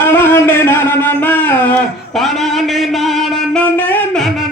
தானாண்டே நானே தானாண்டே நானே நானே.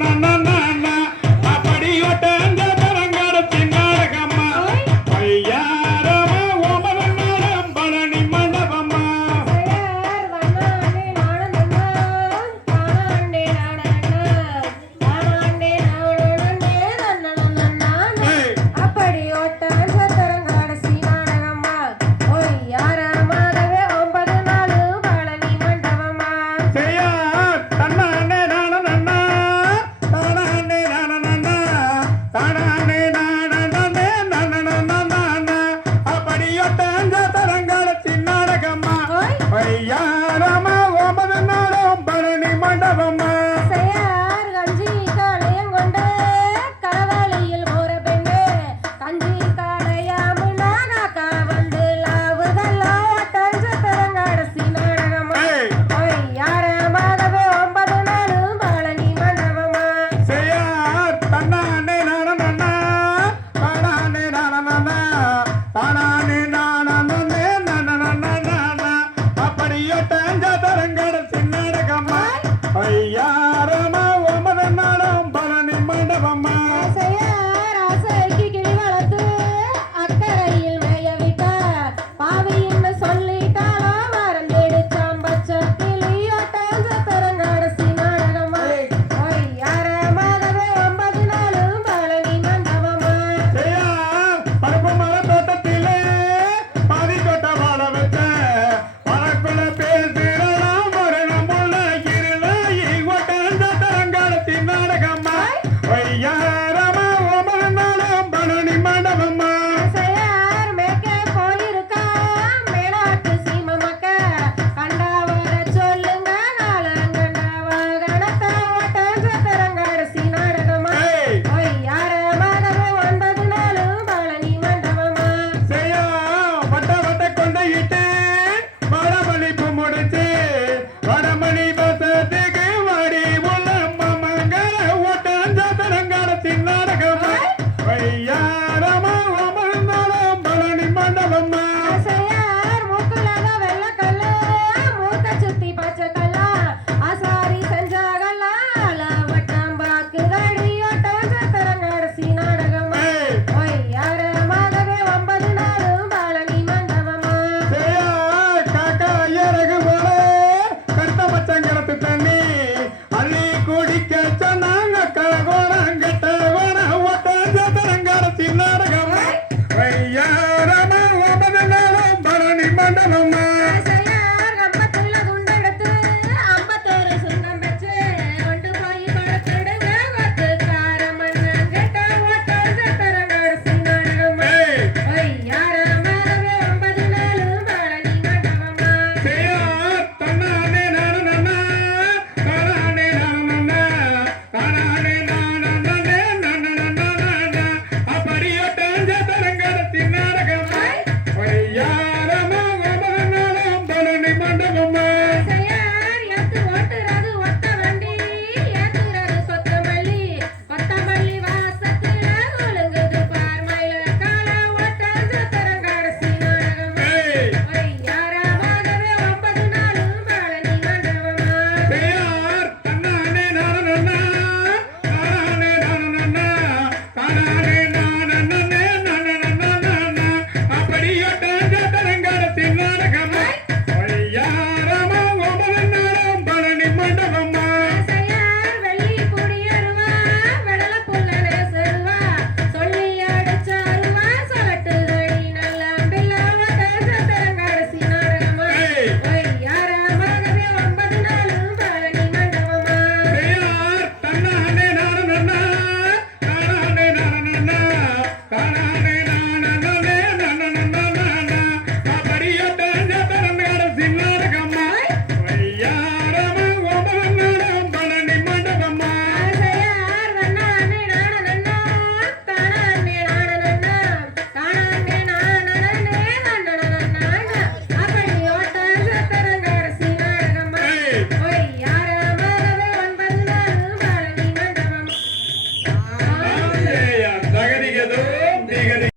yeah.